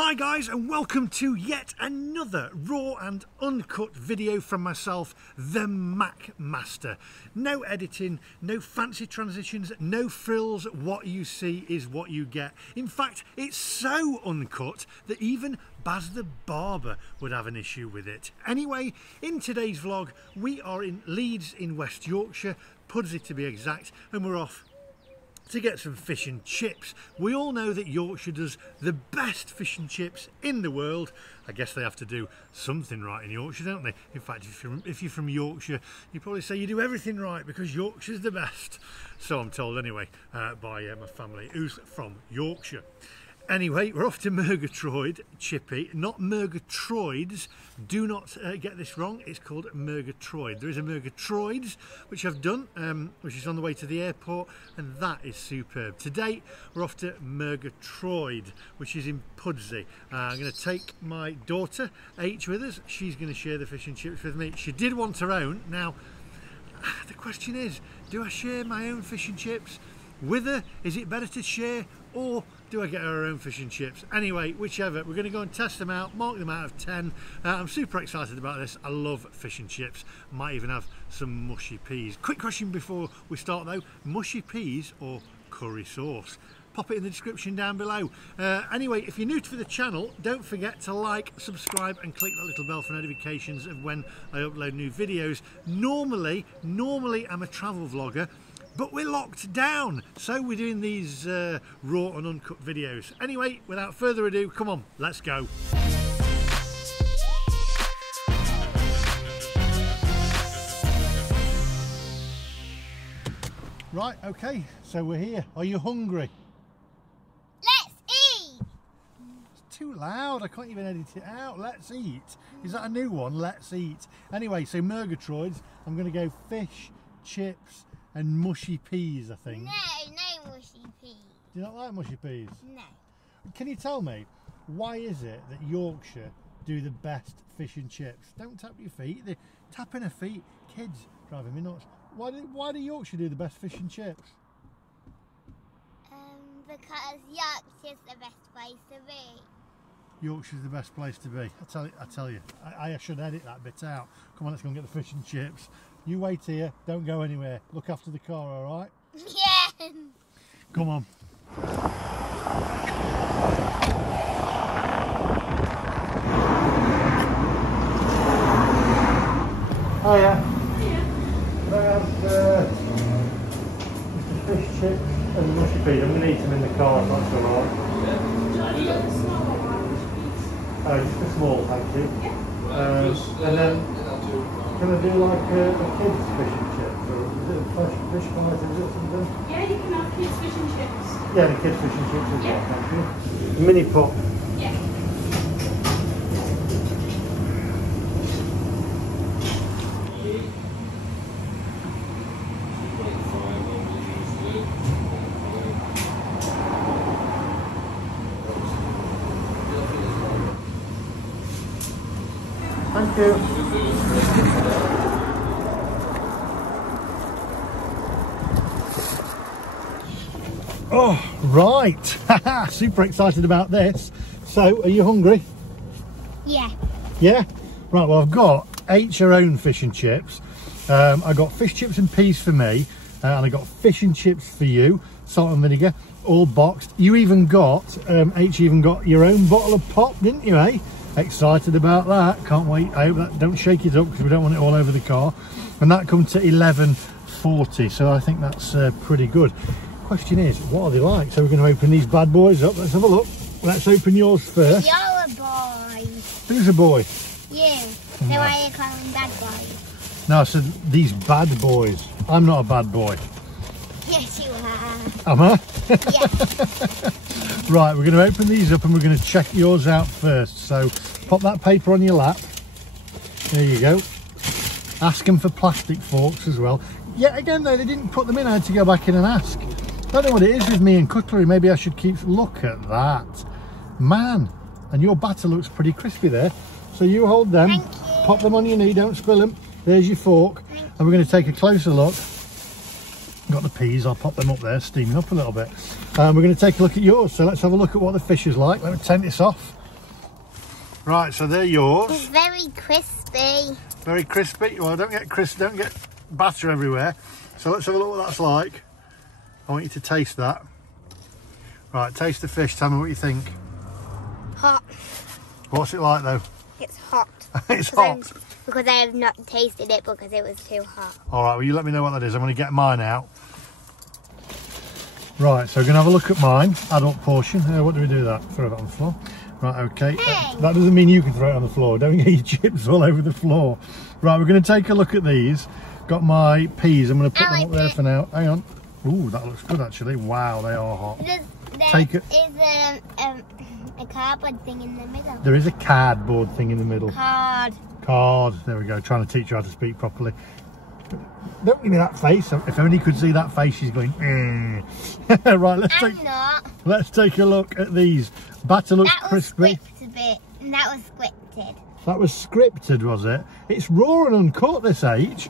Hi guys, and welcome to yet another raw and uncut video from myself, the Mac Master. No editing, no fancy transitions, no frills. What you see is what you get. In fact, it's so uncut that even Baz the Barber would have an issue with it. Anyway, in today's vlog, we are in Leeds in West Yorkshire, Pudsey to be exact, and we're off to get some fish and chips. We all know that Yorkshire does the best fish and chips in the world. I guess they have to do something right in Yorkshire, don't they? In fact, if you're from Yorkshire, you probably say you do everything right because Yorkshire's the best. So I'm told anyway by my family who's from Yorkshire. Anyway, we're off to Murgatroyd Chippy, not Murgatroyds. Do not get this wrong, it's called Murgatroyd. There is a Murgatroyds, which I've done, which is on the way to the airport, and that is superb. Today, we're off to Murgatroyd, which is in Pudsey. I'm going to take my daughter, H, with us. She's going to share the fish and chips with me. She did want her own. Now, the question is, do I share my own fish and chips with her? Is it better to share, or do I get her own fish and chips? Anyway, whichever, we're going to go and test them out, mark them out of 10. I'm super excited about this. I love fish and chips. Might even have some mushy peas. Quick question before we start though, mushy peas or curry sauce? Pop it in the description down below. Anyway, if you're new to the channel, don't forget to like, subscribe and click that little bell for notifications of when I upload new videos. Normally I'm a travel vlogger, but we're locked down, so we're doing these raw and uncut videos. Anyway, without further ado, come on, let's go. Right, okay, so we're here. Are you hungry? Let's eat! It's too loud, I can't even edit it out. Let's eat. Is that a new one? Let's eat. Anyway, so Murgatroyds, I'm going to go fish, chips, and mushy peas, I think. No mushy peas. Do you not like mushy peas? No. Can you tell me, why is it that Yorkshire do the best fish and chips? Don't tap your feet. They're tapping their feet. Kids driving me nuts. Why do Yorkshire do the best fish and chips? Because Yorkshire's the best place to be. Yorkshire's the best place to be. I tell you. I should edit that bit out. Come on, let's go and get the fish and chips. You wait here, don't go anywhere. Look after the car, all right? Yeah. Come on. Oh yeah. Can I have fish chips and mushy peas? I'm going to eat them in the car, if that's all right. Oh, just a small, thank you. And then, can I do like a kid's fish and chips, or is it a fish fries, is it something? Yeah, you can have kids fish and chips. Yeah, the kids fish and chips as well, thank you. Mini pot. Yeah. Thank you. Oh, right. Super excited about this. So, are you hungry? Yeah. Yeah? Right, well, I've got H her own fish and chips. I got fish chips and peas for me, and I got fish and chips for you, salt and vinegar, all boxed. You even got, H even got your own bottle of pop, didn't you, eh? Excited about that. Can't wait. I hope that don't shake it up because we don't want it all over the car. And that comes to 11.40, so I think that's pretty good. Question is, what are they like? So we're going to open these bad boys up. Let's have a look. Let's open yours first. You're a boy. Who's a boy? You. So why are you calling bad boys? No, I said these bad boys. I'm not a bad boy. Yes, you are. Am I? Yeah. Right, we're going to open these up and we're going to check yours out first. So pop that paper on your lap. There you go. Ask them for plastic forks as well. Yet again though, they didn't put them in. I had to go back in and ask. I don't know what it is with me and cutlery. Maybe I should keep... Look at that. Man. And your batter looks pretty crispy there. So you hold them. Thank you. Pop them on your knee. Don't spill them. There's your fork. And we're going to take a closer look. Got the peas. I'll pop them up there, steaming up a little bit. We're going to take a look at yours. So let's have a look at what the fish is like. Let me take this off. Right, so they're yours. It's very crispy. Very crispy. Well, don't get batter everywhere. So let's have a look what that's like. I want you to taste that. Right, taste the fish. Tell me what you think. Hot. What's it like though? It's hot. It's hot. Because I have not tasted it because it was too hot. All right, well, you let me know what that is. I'm going to get mine out. Right, so we're going to have a look at mine. Adult portion. What do we do with that? Throw it on the floor. Right, okay. Hey. That doesn't mean you can throw it on the floor. Don't get your chips all over the floor. Right, we're going to take a look at these. Got my peas. I'm going to put them up there for now. Hang on. Ooh, that looks good actually. Wow, they are hot. Take it. There's a cardboard thing in the middle. There is a cardboard thing in the middle. Card. There we go. Trying to teach her how to speak properly. Don't give me that face. If only you could see that face, she's going. Right, let's take a look at these. Batter looks crispy. That was scripted. That was scripted, was it? It's raw and uncut, this H.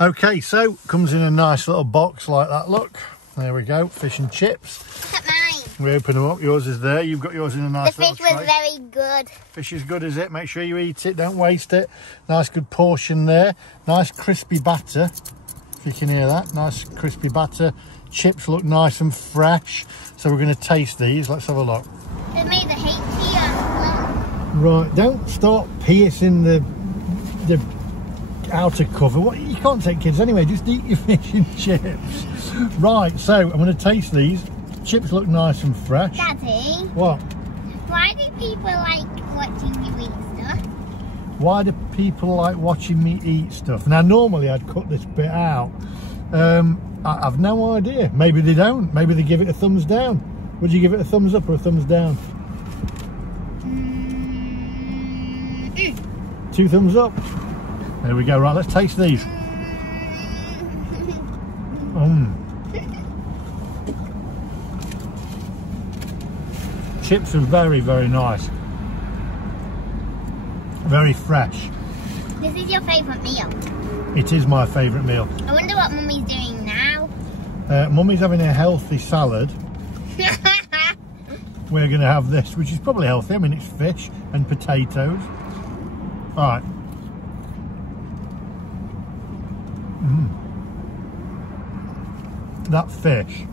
Okay, so comes in a nice little box like that. Look, there we go. Fish and chips. Look at mine. We open them up. Yours is there. You've got yours in a nice little tray. The fish was very good. Fish is good, is it? Make sure you eat it. Don't waste it. Nice good portion there. Nice crispy batter. If you can hear that. Nice crispy batter. Chips look nice and fresh. So we're going to taste these. Let's have a look. They made the H here. Right. Don't start piercing the outer cover. What? You can't take kids anyway. Just eat your fish and chips. Right. So I'm going to taste these. Chips look nice and fresh. Daddy. What? Why do people like watching you eat stuff? Why do people like watching me eat stuff? Now, normally I'd cut this bit out. I've no idea. Maybe they don't. Maybe they give it a thumbs down. Would you give it a thumbs up or a thumbs down? 2 thumbs up. There we go. Right, let's taste these. Chips are very, very nice. Very fresh. This is your favourite meal. It is my favourite meal. I wonder what Mummy's doing now. Mummy's having a healthy salad. We're going to have this, which is probably healthy. I mean, it's fish and potatoes. All right. That fish.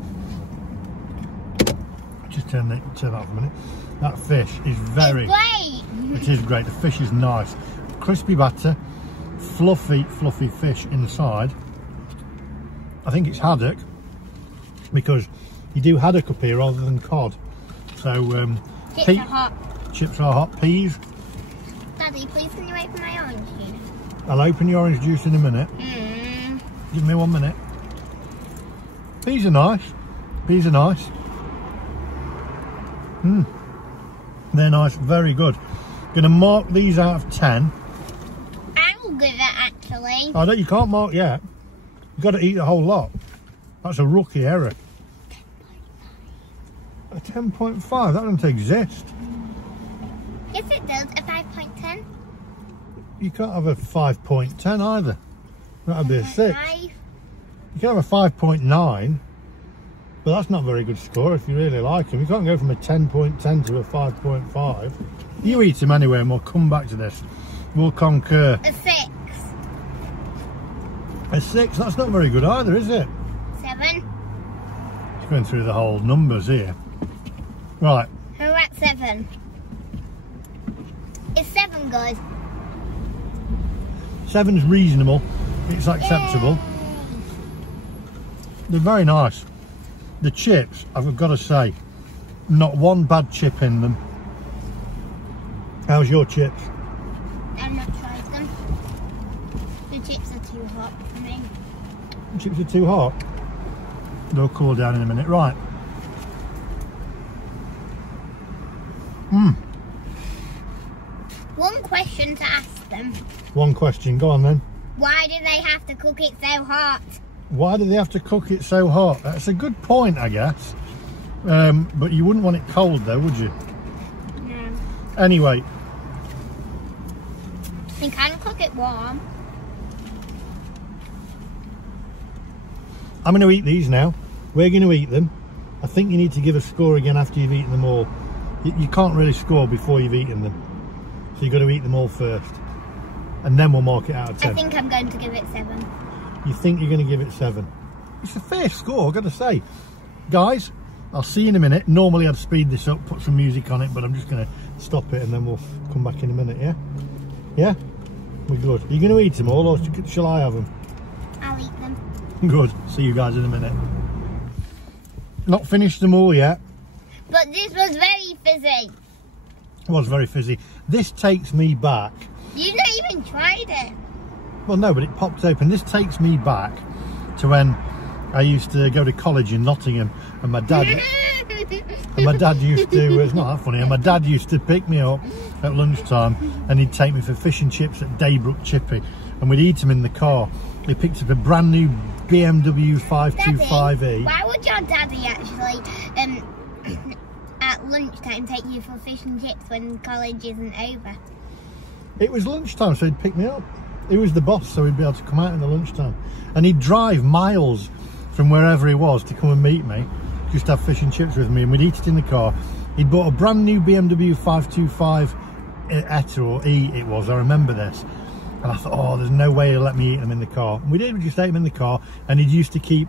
Just turn that for a minute. That fish is very. It's great. It is great. The fish is nice, crispy batter, fluffy fish inside. I think it's haddock because you do haddock up here rather than cod. So chips are hot. Chips are hot. Peas. Daddy, please can you open my orange juice? I'll open your orange juice in a minute. Give me 1 minute. Peas are nice. Peas are nice. They're nice, very good. Gonna mark these out of 10. I'll give it actually. Oh, no, you can't mark yet. You've got to eat the whole lot. That's a rookie error. A 10.5, that doesn't exist. Yes, it does. A 5.10. You can't have a 5.10 either. That'd be a 6. 5. You can have a 5.9, but that's not a very good score if you really like them. You can't go from a 10.10 to a 5.5. You eat them anyway and we'll come back to this. We'll concur. A 6. A 6, that's not very good either, is it? 7. It's going through the whole numbers here. Right. How about 7? Is 7 good? 7's reasonable. It's acceptable. Yay. They're very nice. The chips, I've got to say, not one bad chip in them. How's your chips? I've not tried them. The chips are too hot for me. The chips are too hot? They'll cool down in a minute. Right. One question to ask them. One question, go on then. Why do they have to cook it so hot? Why do they have to cook it so hot? That's a good point, I guess. But you wouldn't want it cold though, would you? No. Anyway. You can cook it warm. I'm going to eat these now. We're going to eat them. I think you need to give a score again after you've eaten them all. You can't really score before you've eaten them. So you've got to eat them all first. And then we'll mark it out of 10. I think I'm going to give it 7. You think you're going to give it 7? It's a fair score, I've got to say. Guys, I'll see you in a minute. Normally I'd speed this up, put some music on it, but I'm just going to stop it and then we'll come back in a minute, yeah? Yeah? We're good. Are you going to eat them all or shall I have them? I'll eat them. Good. See you guys in a minute. Not finished them all yet. But this was very fizzy. It was very fizzy. This takes me back. You've not even tried it. Well, no, but it popped open. This takes me back to when I used to go to college in Nottingham, and my dad used to. It's not that funny. And my dad used to pick me up at lunchtime, and he'd take me for fish and chips at Daybrook Chippy, and we'd eat them in the car. He picked up a brand new BMW 525e. Daddy, why would your daddy actually at lunchtime take you for fish and chips when college isn't over? It was lunchtime, so he'd pick me up. He was the boss, so he'd be able to come out in the lunchtime. And he'd drive miles from wherever he was to come and meet me, just have fish and chips with me, and we'd eat it in the car. He'd bought a brand new BMW 525 Etta or E it was, I remember this. And I thought, oh, there's no way he'll let me eat them in the car. And we did, we just ate them in the car, and he'd used to keep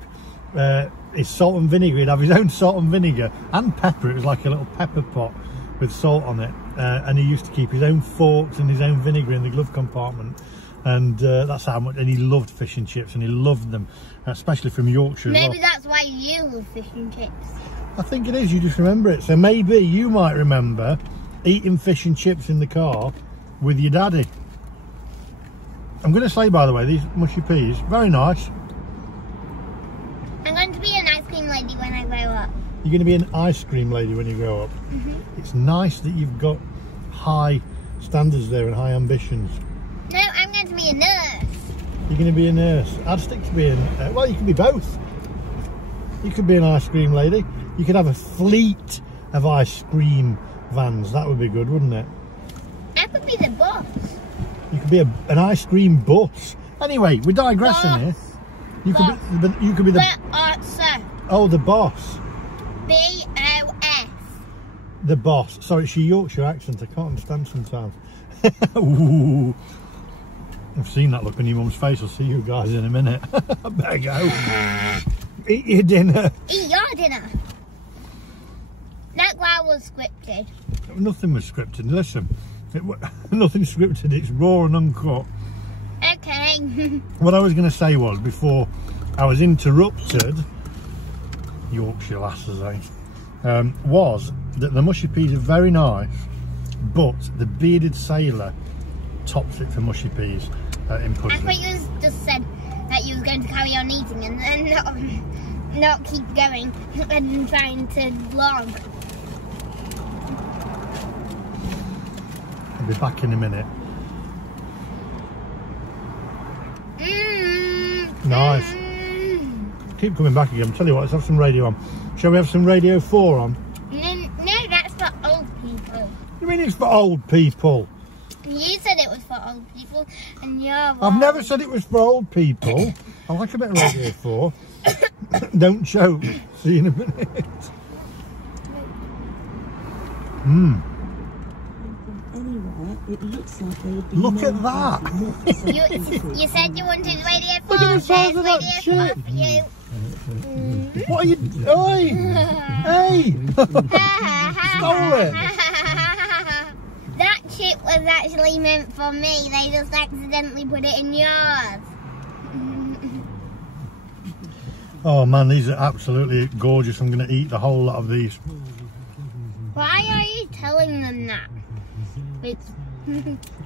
his salt and vinegar. He'd have his own salt and vinegar and pepper. It was like a little pepper pot with salt on it. And he used to keep his own forks and his own vinegar in the glove compartment. And that's how much, and he loved fish and chips, and he loved them, especially from Yorkshire. Maybe that's why you love fish and chips. I think it is, you just remember it. So maybe you might remember eating fish and chips in the car with your daddy. I'm going to say, by the way, these mushy peas, very nice. I'm going to be an ice cream lady when I grow up. You're going to be an ice cream lady when you grow up. It's nice that you've got high standards there and high ambitions. No, I'm going to be a nurse. You're going to be a nurse. I'd stick to being, well, you could be both. You could be an ice cream lady. You could have a fleet of ice cream vans. That would be good, wouldn't it? I could be the boss. You could be an ice cream bus. Anyway, we're digressing here. You could be the oh, the boss. B-O-S. The boss. Sorry, it's your Yorkshire accent. I can't understand sometimes. Ooh. I've seen that look on your mum's face. I'll see you guys in a minute. I better go. Eat your dinner. Eat your dinner. That guy was scripted. Nothing was scripted. Listen, nothing's scripted. It's raw and uncut. Okay. What I was going to say was, before I was interrupted, Yorkshire lasses, was that the mushy peas are very nice, but the bearded sailor tops it for mushy peas in Pudsey. I thought you just said that you were going to carry on eating and then not keep going and trying to vlog. I'll be back in a minute. Nice. Keep coming back again. Tell you what, let's have some radio on. Shall we have some Radio 4 on? No, that's for old people. You mean it's for old people? You said it was for old people, and you're wrong. I've never said it was for old people. I like a bit of Radio 4. Don't choke. See you in a minute. It looks like there would be Look at that. You said you wanted Radio 4. Look at the size of that Radio chip. 4 for you. What are you... Oi! Hey! Stole it! That chip was actually meant for me. They just accidentally put it in yours. Oh man, these are absolutely gorgeous. I'm going to eat the whole lot of these. Why are you telling them that?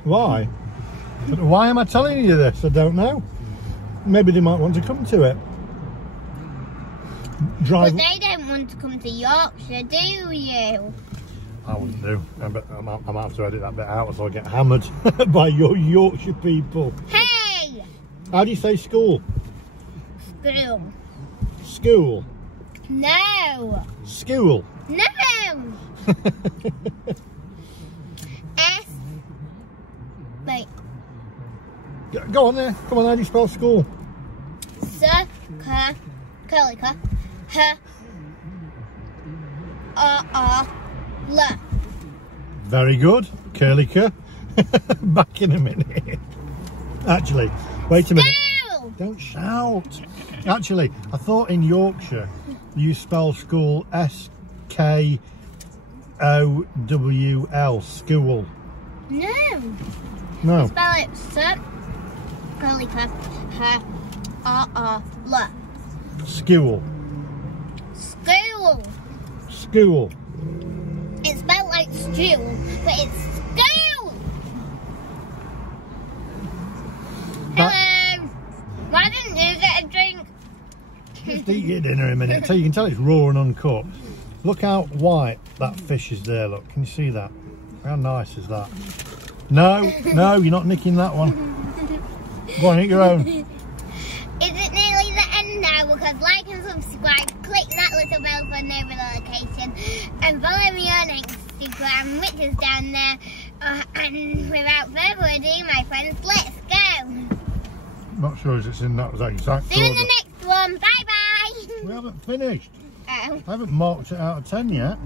Why? Why am I telling you this? I don't know. Maybe they might want to come to it. But they don't want to come to Yorkshire, do you? I wouldn't do. I might have to edit that bit out so I get hammered by your Yorkshire people. Hey! How do you say school? School. School. No. School. No. S. Wait. Go on there. Come on, how do you spell school? Curly. H. R. L. Very good. Curly-cur. Back in a minute. Actually, wait a minute. No! Don't shout. Actually, I thought in Yorkshire you spell school S-K-O-W-L. School. No. No. Spell it curly-cur, R-R-L. School. School. School. It's spelled like stew, but it's school. Hello. Why didn't you get a drink? Just eat your dinner in a minute. You can tell it's raw and uncut. Look how white that fish is there, look. Can you see that? How nice is that? No, no, you're not nicking that one. Go on, eat your own. Is it nearly the end now? Because like and subscribe, click that little bell for notification, and follow me on Instagram, which is down there. And without further ado, my friends, let's go. Not sure if it's in that exact See you in order. the next one. Bye bye. We haven't finished. Oh. I haven't marked it out of 10 yet.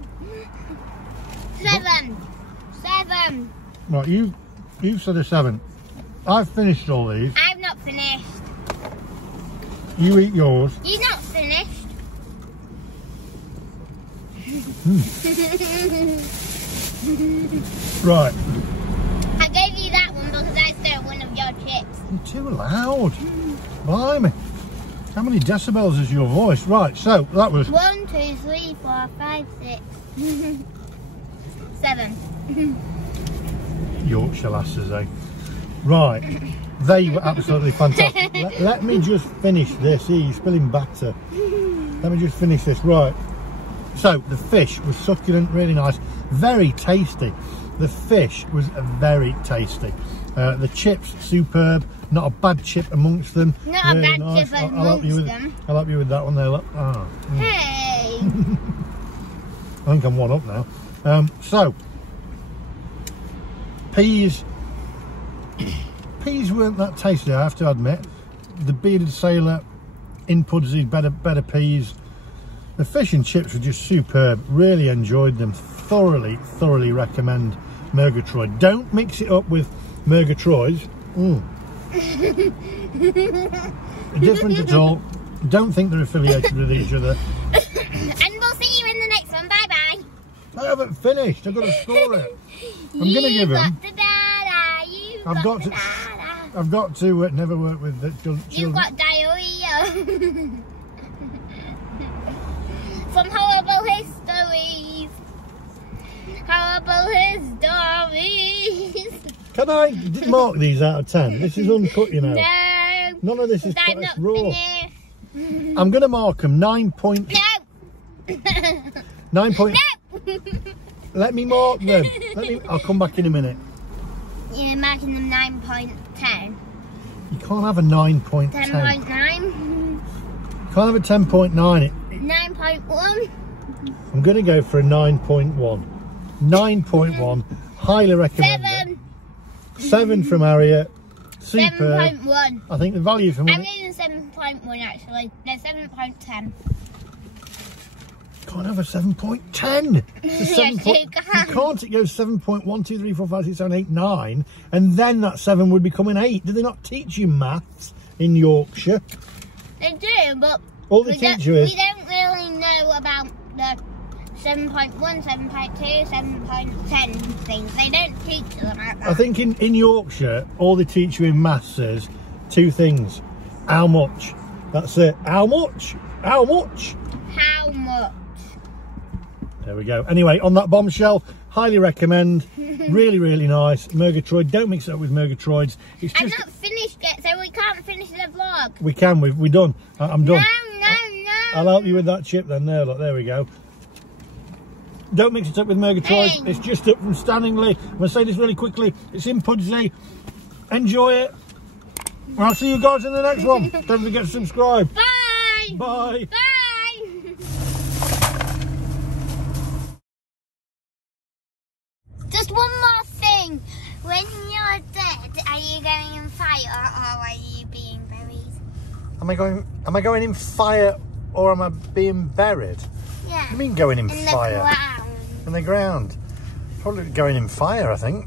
7. 7. Right, you've said a 7. I've finished all these. I've not finished. You eat yours. You've not finished. Right. I gave you that one because I stole one of your chips. You're too loud. Blimey. How many decibels is your voice? Right, so that was 1, 2, 3, 4, 5, 6, 7. Yorkshire lasses, eh? Right. They were absolutely fantastic. Let me just finish this. Here, you're spilling batter. Let me just finish this. Right. So, the fish was succulent, really nice. Very tasty. The fish was very tasty. The chips, superb. Not a bad chip amongst them. Not really a bad nice. chip I'll help you with, them. I'll help you with that one there. Look. Ah, Hey! I think I'm one up now. So, peas weren't that tasty, I have to admit. The bearded sailor in Pudsey, better peas. The fish and chips were just superb. Really enjoyed them. Thoroughly recommend Murgatroyd. Don't mix it up with Murgatroyds. Different at all. Don't think they're affiliated with each other. And we'll see you in the next one. Bye bye. I haven't finished. I've got to score it. I'm going to give him. I've got to never work with the children. You've got diarrhea. Some horrible histories. Horrible histories. Can I mark these out of 10? This is uncut, you know. No. None of this is cut, I'm it's not raw. finished. I'm going to mark them 9 point. No. 9 point. No. Let me mark them. I'll come back in a minute. You're marking them 9.10. You can't have a 9.10. 10.9. Can't have a 10.9. 9.1. I'm going to go for a 9.1. 9.1. Highly recommend 7. it. 7 from Harriet. Super. 7.1. I think the value for I'm money. using 7.1 actually. No, 7.10. Can't have a 7.10. It's a 7. Yes, you You can. can't. It goes 7.1, 2, 3, 4, 5, 6, 7, 8, 9, and then that 7 would become an 8. Do they not teach you maths in Yorkshire? They do, but All they teach you is. we don't really know about the 7.1, 7.2, 7.10 things. They don't teach us about that. I think in Yorkshire, all they teach you in maths is 2 things. How much? That's it. How much? How much? How much? There we go. Anyway, on that bombshell, highly recommend. Really nice. Murgatroyd. Don't mix it up with Murgatroyds. It's I'm just. not finished yet, so we can't finish the vlog. We can. We're done. I'm done. No. I'll help you with that chip then. There, look. There we go. Don't mix it up with Murgatroyd. Hey. It's just up from Stanningley. I'm going to say this really quickly. It's in Pudsey. Enjoy it. I'll see you guys in the next one. Don't forget to subscribe. Bye. Bye. Bye. Just one more thing. When you're dead, are you going in fire or are you being buried? Am I going in fire or am I being buried? Yeah. What do you mean going in In fire? the ground. In the ground. Probably going in fire, I think.